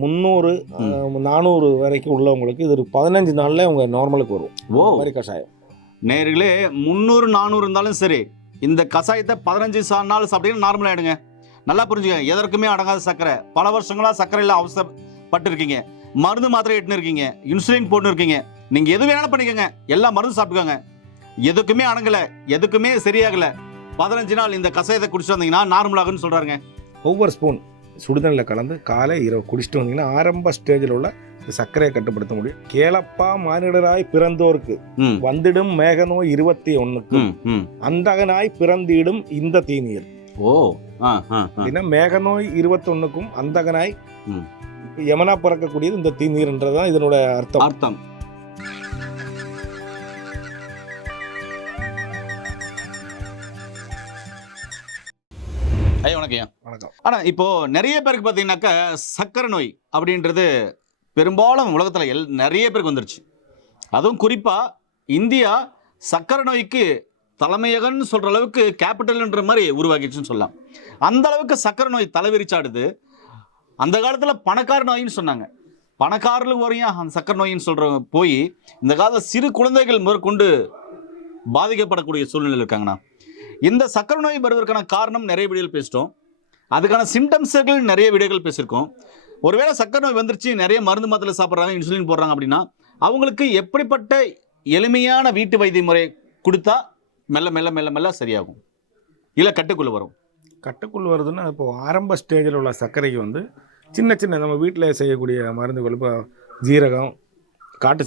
300 400 வரைக்கும் உள்ளவங்களுக்கு இது ஒரு 15 நாள்ல உங்க நார்மலுக்கு வரும். ஓ இந்த மாதிரி கஷாயம். நேர்களே 300 400 இருந்தாலும் சரி இந்த கஷாயத்தை 15 நாள் சாப்பிட்டீங்கன்னா நார்மல் ஆயிடுங்க. நல்லா புரிஞ்சுக்கங்க. எதற்குமே அடங்காத சர்க்கரை. பல வருஷங்களா சர்க்கரையில் அவசரப்பட்டு இருக்கீங்க, மருந்து மாத்திரை எட்டுன்னு இருக்கீங்க, இன்சுலின் போட்டு இருக்கீங்க, நீங்க எது வேணாலும் பண்ணிக்கோங்க, எல்லா மருந்து சாப்பிட்டுக்கோங்க, எதுக்குமே அடங்கல, எதுக்குமே சரியாகல, 15 நாள் இந்த கஷாயத்தை குடிச்சிட்டு வந்தீங்கன்னா நார்மல் ஆகுன்னு சொல்றாங்க. ஒவ்வொரு ஸ்பூன் சுடுதண்ணில் கலந்து காலை இரவு குடிச்சிட்டு வந்தீங்கன்னா ஆரம்ப ஸ்டேஜில் உள்ள சர்க்கரையை கட்டுப்படுத்த முடியும். கேளப்பா மானிடராய் பிறந்தோருக்கு வந்திடும் மேகநோய் 21க்கு அந்தகனாய் பிறந்திடும் இந்த தீநீர். ஓ மேகநோய் 21க்கும் அந்தகனாய் யமனா பிறக்கக்கூடியது இந்த தீநீர்ன்றதான் இதனோட அர்த்தம். ஐயா வணக்கம். வணக்கம். ஆனால் இப்போ நிறைய பேருக்கு பார்த்தீங்கன்னாக்கா சர்க்கரை நோய் அப்படின்றது பெரும்பாலும் உலகத்தில் நிறைய பேருக்கு வந்துருச்சு. அதுவும் குறிப்பாக இந்தியா சர்க்கரை நோய்க்கு தலைமையகன்னு சொல்கிற அளவுக்கு கேபிட்டல்ன்ற மாதிரி உருவாக்கிடுச்சுன்னு சொல்லலாம். அந்த அளவுக்கு சர்க்கரை நோய் தலைவிரிச்சாடுது. அந்த காலத்தில் பணக்கார நோயின்னு சொன்னாங்க. பணக்காரர்களுக்கு வரையும் அந்த சர்க்கரை நோயின்னு சொல்கிறவங்க போய் இந்த காலத்தில் சிறு குழந்தைகள் முதற்கொண்டு பாதிக்கப்படக்கூடிய சூழ்நிலை இருக்காங்கண்ணா. இந்த சர்க்கரை நோய் வருவதற்கான காரணம் நிறைய வீடியோவில் பேசிட்டோம். அதுக்கான சிம்டம்ஸுகள் நிறைய வீடியோக்கள் பேசியிருக்கோம். ஒருவேளை சர்க்கரை நோய் வந்துருச்சு, நிறைய மருந்து மாத்திரை சாப்பிட்றாங்க, இன்சுலின் போடுறாங்க அப்படின்னா அவங்களுக்கு எப்படிப்பட்ட எளிமையான வீட்டு வைத்திய முறை கொடுத்தா மெல்ல மெல்ல மெல்ல மெல்ல சரியாகும், இல்லை கட்டுக்குள்ளே வரும்? கட்டுக்குள் வருதுன்னா இப்போ ஆரம்ப ஸ்டேஜில் உள்ள சர்க்கரைக்கு வந்து சின்ன சின்ன நம்ம வீட்டில் செய்யக்கூடிய மருந்துகள், இப்போ ஜீரகம், காட்டு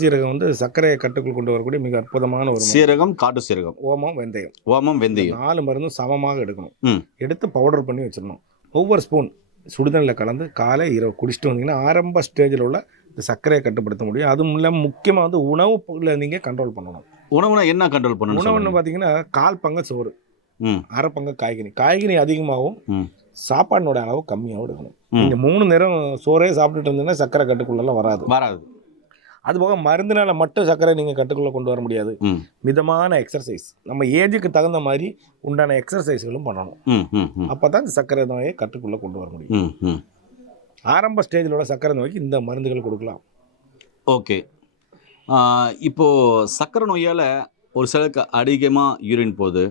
சீரகம் வந்து சர்க்கரையை கட்டுக்குள் கொண்டு வரக்கூடிய மிக அற்புதமான ஒரு சீரகம், காட்டு சீரகம், ஓமம், வெந்தயம் 4 மருந்தும் சமமாக எடுக்கணும். எடுத்து பவுடர் பண்ணி வச்சிடணும். ஒவ்வொரு ஸ்பூன் சுடுதண்ணில் கலந்து காலை இரவு குடிச்சிட்டு வந்தீங்கன்னா ஆரம்ப ஸ்டேஜில் உள்ள இந்த சர்க்கரையை கட்டுப்படுத்த முடியும். அதுவும் இல்லாமல் முக்கியமாக வந்து உணவுல நீங்கள் கண்ட்ரோல் பண்ணணும். உணவுனா என்ன கண்ட்ரோல் பண்ணணும்? உணவுன்னு பார்த்தீங்கன்னா 1/4 பங்கு சோறு, 1/2 பங்கு காய்கறி அதிகமாகவும் சாப்பாடோட அளவு கம்மியாகவும் எடுக்கணும். நீங்கள் 3 நேரம் சோறே சாப்பிட்டுட்டு இருந்தீங்கன்னா சர்க்கரை கட்டுக்குள்ளெல்லாம் வராது. அதுபோக மருந்தினால மட்டும் சர்க்கரை நீங்கள் கட்டுக்குள்ளே கொண்டு வர முடியாது. மிதமான எக்ஸசைஸ், நம்ம ஏஜுக்கு தகுந்த மாதிரி உண்டான எக்ஸசைஸ்களும் பண்ணணும். அப்போ தான் இந்த சர்க்கரை நோயை கட்டுக்குள்ளே கொண்டு வர முடியும். ஆரம்ப ஸ்டேஜில் உள்ள சர்க்கரை நோய்க்கு இந்த மருந்துகள் கொடுக்கலாம். ஓகே. இப்போது சர்க்கரை நோயால் ஒரு சிலருக்கு அதிகமாக யூரின் போகுது,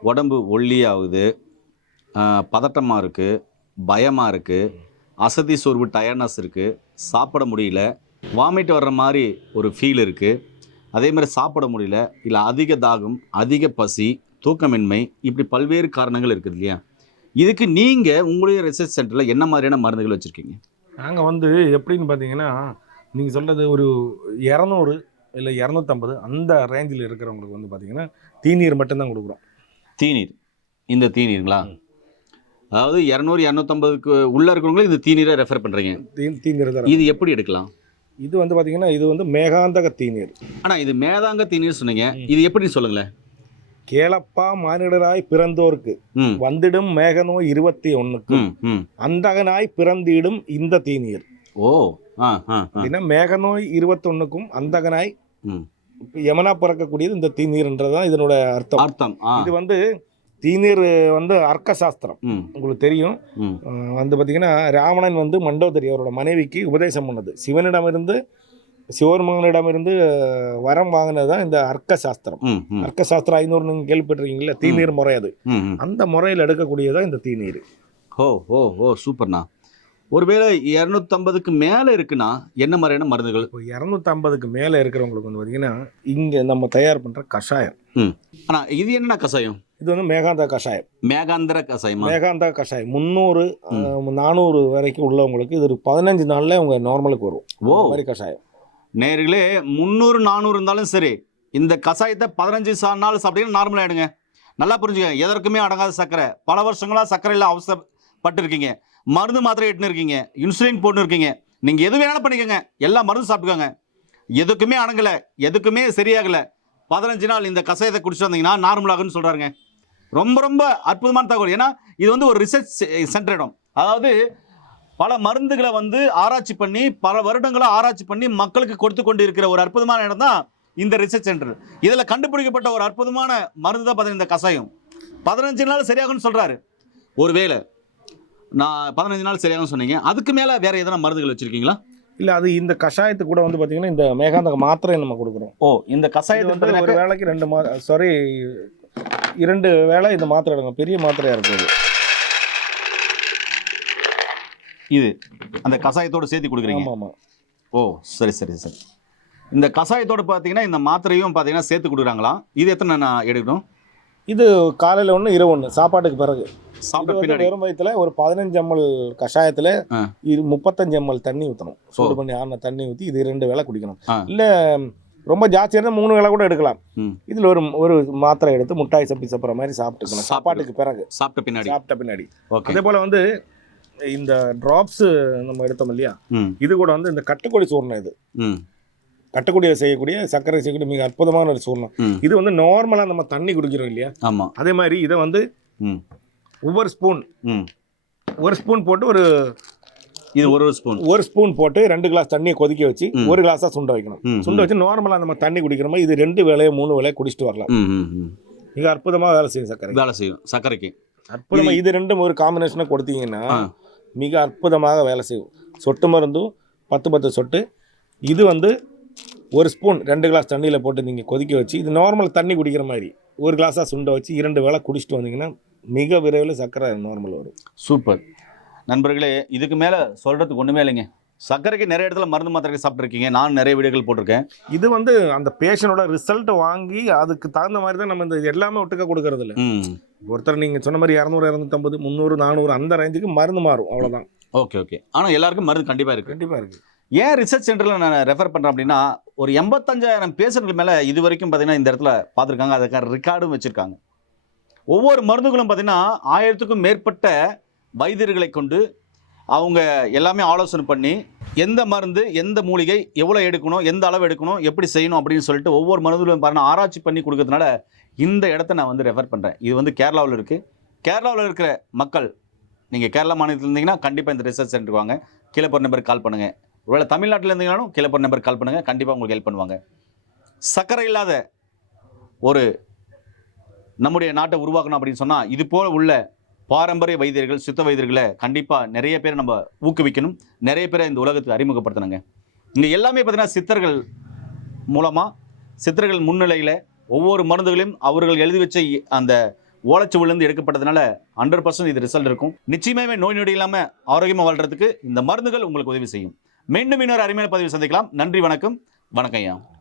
உடம்பு ஒல்லியாகுது, பதட்டமாக இருக்குது, பயமாக இருக்குது, அசதி சோர்வு டயர்னஸ் இருக்குது, சாப்பிட முடியல, வாமிட் வர்ற மாதிரி ஒரு ஃபீல் இருக்குது, அதே மாதிரி சாப்பிட முடியல, இல்லை அதிக தாகம், அதிக பசி, தூக்கமின்மை, இப்படி பல்வேறு காரணங்கள் இருக்குது இல்லையா? இதுக்கு நீங்கள் உங்களுடைய ரிசர்ச் சென்டரில் என்ன மாதிரியான மருந்துகள் வச்சுருக்கீங்க? நாங்கள் வந்து எப்படின்னு பார்த்தீங்கன்னா, நீங்கள் சொல்கிறது ஒரு 200 இல்லை 250 அந்த ரேஞ்சில் இருக்கிறவங்களுக்கு வந்து பார்த்தீங்கன்னா தீநீர் மட்டும்தான் கொடுக்குறோம். தீநீர், இந்த தீநீருங்களா? அதாவது 200 250க்கு உள்ளே இருக்கிறவங்களும் இந்த தீநீரை ரெஃபர் பண்ணுறீங்க? தீநீர் தான். இது எப்படி எடுக்கலாம்? இது வந்து பார்த்தீங்கன்னா இது வந்து மேகாந்தக தீநீர். ஆனால் இது மேதாங்க தீநீர் சொன்னீங்க, இது எப்படி சொல்லுங்களேன்? கேளப்பா மானிடராய் பிறந்தோருக்கு வந்திடும் மேகநோய் 21க்கு அந்தகனாய் பிறந்திடும் இந்த தீநீர். ஓ மேகநோய் 21க்கும் அந்தகனாய் யமனா பிறக்கக்கூடியது இந்த தீநீர்ன்றதான் இதனோட அர்த்தம். இது வந்து தீநீர் வந்து அர்க்க சாஸ்திரம் உங்களுக்கு தெரியும். வந்து பார்த்தீங்கன்னா ராவணன் வந்து மண்டோதரி அவரோட மனைவிக்கு உபதேசம் பண்ணது, சிவபெருமானிடமிருந்து வரம் வாங்கினது தான் இந்த அர்க்க சாஸ்திரம். அர்க்க சாஸ்திரம் 500 நீங்கள் கேள்விப்பட்டிருக்கீங்களா? தீநீர் முறை, அது அந்த முறையில் எடுக்கக்கூடியதான் இந்த தீநீர். ஓ சூப்பர்ண்ணா. ஒருவேளை 250க்கு மேலே இருக்குன்னா என்ன மாதிரியான மருந்துகள்? இப்போ 250க்கு மேலே இருக்கிறவங்களுக்கு வந்து பார்த்தீங்கன்னா இங்கே நம்ம தயார் பண்ணுற கஷாயம். ஆனால் இது என்ன கஷாயம்? இது வந்து மேகாந்தக கஷாயம். மேகாந்தக கஷாயம் 300 400 வரைக்கும் உள்ளவங்களுக்கு இது ஒரு 15 நாள்ல அவங்க நார்மலுக்கு வரும். ஓ மாதிரி கஷாயம். நேர்களே 300 400 இருந்தாலும் சரி இந்த கஷாயத்தை 15 நாள் சாப்பிட்டீங்கன்னா நார்மல் ஆகிடுங்க. நல்லா புரிஞ்சுக்கங்க. எதற்குமே அடங்காத சர்க்கரை. பல வருஷங்களா சர்க்கரையில் அவசரப்பட்டு இருக்கீங்க, மருந்து மாத்திரை எட்டுன்னு இருக்கீங்க, இன்சுலின் போட்டு இருக்கீங்க, நீங்கள் எது வேணாலும் பண்ணிக்கோங்க, எல்லா மருந்து சாப்பிட்டுக்கோங்க, எதுக்குமே அடங்கலை, எதுக்குமே சரியாகலை, 15 நாள் இந்த கஷாயத்தை குடிச்சிட்டு வந்தீங்கன்னா நார்மல் ஆகுன்னு சொல்கிறாருங்க. ரொம்ப ரொம்ப அற்புதமான தகவல். ஏன்னா இது வந்து ஒரு ரிசர்ச் சென்டர் இடம். அதாவது பல மருந்துகளை வந்து ஆராய்ச்சி பண்ணி பல வருடங்களை ஆராய்ச்சி பண்ணி மக்களுக்கு கொடுத்து கொண்டு இருக்கிற ஒரு அற்புதமான இடம் தான் இந்த ரிசர்ச் சென்டர். இதில் கண்டுபிடிக்கப்பட்ட ஒரு அற்புதமான மருந்து தான் பார்த்தீங்கன்னா இந்த கஷாயம். 15 நாள் சரியாகும்னு சொல்கிறாரு. ஒருவேளை நான் 15 நாள் சரியாகும் சொன்னீங்க. அதுக்கு மேலே வேற எதனா மருந்துகள் வச்சிருக்கீங்களா? இல்லை, அது இந்த கஷாயத்துக்கு கூட வந்து பார்த்தீங்கன்னா இந்த மேகாந்தக மாத்திரை நம்ம கொடுக்குறோம். ஓ, இந்த இது கஷாயத்தை வந்து ஒரு வேளைக்கு 2 வேளை இந்த மாத்திரை எடுங்க. பெரிய மாத்திரையாக இருக்குது இது. அந்த கஷாயத்தோடு சேர்த்து கொடுக்குறீங்க? ஆமாம் ஆமாம். ஓ, சரி சரி சரி. இந்த கஷாயத்தோடு பார்த்தீங்கன்னா இந்த மாத்திரையும் பார்த்தீங்கன்னா சேர்த்து கொடுக்குறாங்களா? இது எத்தனை நான் எடுக்கணும்? இது காலையில் 1 இரவு 1 சாப்பாட்டுக்கு பிறகு. சாப்பிட்ட இது வந்து பின்னாடி வெறும் வயிற்றுல ஒரு 15 ml கஷாயத்தில் ஆ. இது 35 ml தண்ணி ஊற்றணும். சூடு பண்ணி ஆன தண்ணி ஊற்றி இது 2 வேளை குடிக்கணும். ஆ. இல்லை ரொம்ப ஜாஸ்தியாக இருந்தால் 3 வேளை கூட எடுக்கலாம். ம். இதில் ஒரு மாத்திரை எடுத்து முட்டாய் சப்பி சாப்பிட்ற மாதிரி சாப்பிட்டுக்கணும் சாப்பாட்டுக்கு பிறகு. சாப்பிட்ட பின்னாடி. ஓகே. அதே போல் வந்து இந்த ட்ராப்ஸு நம்ம எடுத்தோம் இல்லையா, ம் இது கூட வந்து இந்த கட்டுக்கொடி சூர்ணம். இது ம் கட்டுக்கொடியை செய்யக்கூடிய சர்க்கரை செய்யக்கூடிய மிக அற்புதமான ஒரு சூர்ணம். ம். இது வந்து நார்மலாக நம்ம தண்ணி குடிக்கிறோம் இல்லையா, ஆமாம். அதே மாதிரி இதை வந்து ம் ஒவ்வொரு ஸ்பூன் ம் ஒரு ஸ்பூன் போட்டு இது ஒரு ஸ்பூன் ஒரு ஸ்பூன் போட்டு 2 கிளாஸ் தண்ணியை கொதிக்க வச்சு ஒரு கிளாஸாக சுண்ட வைக்கணும். ம், சுண்ட வச்சு நார்மலாக நம்ம தண்ணி குடிக்கிற மாதிரி இது 2 வேளையோ 3 வேளையோ குடிச்சிட்டு வரலாம். ம் ம் ம் மிக அற்புதமாக வேலை செய்யும் சர்க்கரை. வேலை செய்யும் சர்க்கரைக்கு. அற்புதமாக இது 2 ஒரு காம்பினேஷனாக கொடுத்தீங்கன்னா ஆ. மிக அற்புதமாக வேலை செய்யும். சொட்டு மருந்தும் 10 சொட்டு. இது வந்து ஒரு ஸ்பூன் 2 கிளாஸ் தண்ணியில் போட்டு நீங்கள் கொதிக்க வச்சு இது நார்மல் தண்ணி குடிக்கிற மாதிரி ஒரு கிளாஸாக சுண்ட வச்சு 2 வேளை குடிச்சிட்டு வந்தீங்கன்னா மிக விரைவில் சர்க்கரை நார்மல் வரும். சூப்பர். நண்பர்களே, இதுக்கு மேலே சொல்கிறதுக்கு ஒன்றுமே இல்லைங்க. சர்க்கரைக்கு நிறைய இடத்துல மருந்து மாத்திரைகள் சாப்பிட்ருக்கீங்க. நான் நிறைய வீடியோக்கள் போட்டிருக்கேன். இது வந்து அந்த பேஷண்டோட ரிசல்ட் வாங்கி அதுக்கு தகுந்த மாதிரி தான் நம்ம இந்த எல்லாமே ஒட்டுக்க கொடுக்கறது இல்லை. ம் ஒருத்தர் நீங்கள் சொன்ன மாதிரி 200, 250, 300, 400 அந்த ரேஞ்சுக்கு மருந்து மாறும், அவ்வளோதான். Okay okay. ஆனால் எல்லாருக்கும் மருந்து கண்டிப்பாக இருக்குது. கண்டிப்பாக இருக்குது. ஏன் ரிசர்ச் சென்டரில் நான் ரெஃபர் பண்ணுறேன் அப்படின்னா, ஒரு 85,000 பேஷண்ட்கள் மேலே இது வரைக்கும் பார்த்தீங்கன்னா இந்த இடத்துல பார்த்துருக்காங்க. அதுக்கான ரெக்கார்டும் வச்சுருக்காங்க. ஒவ்வொரு மருந்துகளும் பார்த்தீங்கன்னா 1000க்கும் மேற்பட்ட வைத்தியர்களை கொண்டு அவங்க எல்லாமே ஆலோசனை பண்ணி எந்த மருந்து எந்த மூலிகை எவ்வளோ எடுக்கணும், எந்த அளவு எடுக்கணும், எப்படி செய்யணும் அப்படின்னு சொல்லிட்டு ஒவ்வொரு மருந்துகளும் பாருங்கள் ஆராய்ச்சி பண்ணி கொடுக்கறதுனால இந்த இடத்த நான் வந்து ரெஃபர் பண்ணுறேன். இது வந்து கேரளாவில் இருக்குது. கேரளாவில் இருக்கிற மக்கள், நீங்கள் கேரளா மாநிலத்தில் இருந்தீங்கன்னா கண்டிப்பாக இந்த ரிசர்ச் சென்டருக்கு வாங்க. கீழே போகிற நம்பருக்கு கால் பண்ணுங்கள். ஒருவேளை தமிழ்நாட்டில் இருந்தீங்கன்னாலும் கீழே போகிற நம்பருக்கு கால் பண்ணுங்கள். கண்டிப்பாக உங்களுக்கு ஹெல்ப் பண்ணுவாங்க. சர்க்கரை இல்லாத ஒரு நம்முடைய நாட்டை உருவாக்கணும் அப்படின்னு சொன்னால் இது போல் உள்ள பாரம்பரிய வைத்தியர்கள், சித்த வைத்தியர்களை கண்டிப்பாக நிறைய பேரை நம்ம ஊக்குவிக்கணும். நிறைய பேரை இந்த உலகத்துக்கு அறிமுகப்படுத்தணுங்க. இங்கே எல்லாமே பார்த்தீங்கன்னா சித்தர்கள் மூலமாக, சித்தர்கள் முன்னிலையில் ஒவ்வொரு மருந்துகளையும் அவர்கள் எழுதி வச்ச அந்த ஓலைச்சுவலிருந்து எடுக்கப்பட்டதுனால 100% இது ரிசல்ட் இருக்கும். நிச்சயமாகவே நோய் நொடி இல்லாமல் ஆரோக்கியமாக வாழ்கிறதுக்கு இந்த மருந்துகள் உங்களுக்கு உதவி செய்யும். மீண்டும் இன்னொரு அருமையான பதிவு சந்திக்கலாம். நன்றி, வணக்கம். வணக்கம் ஐயா.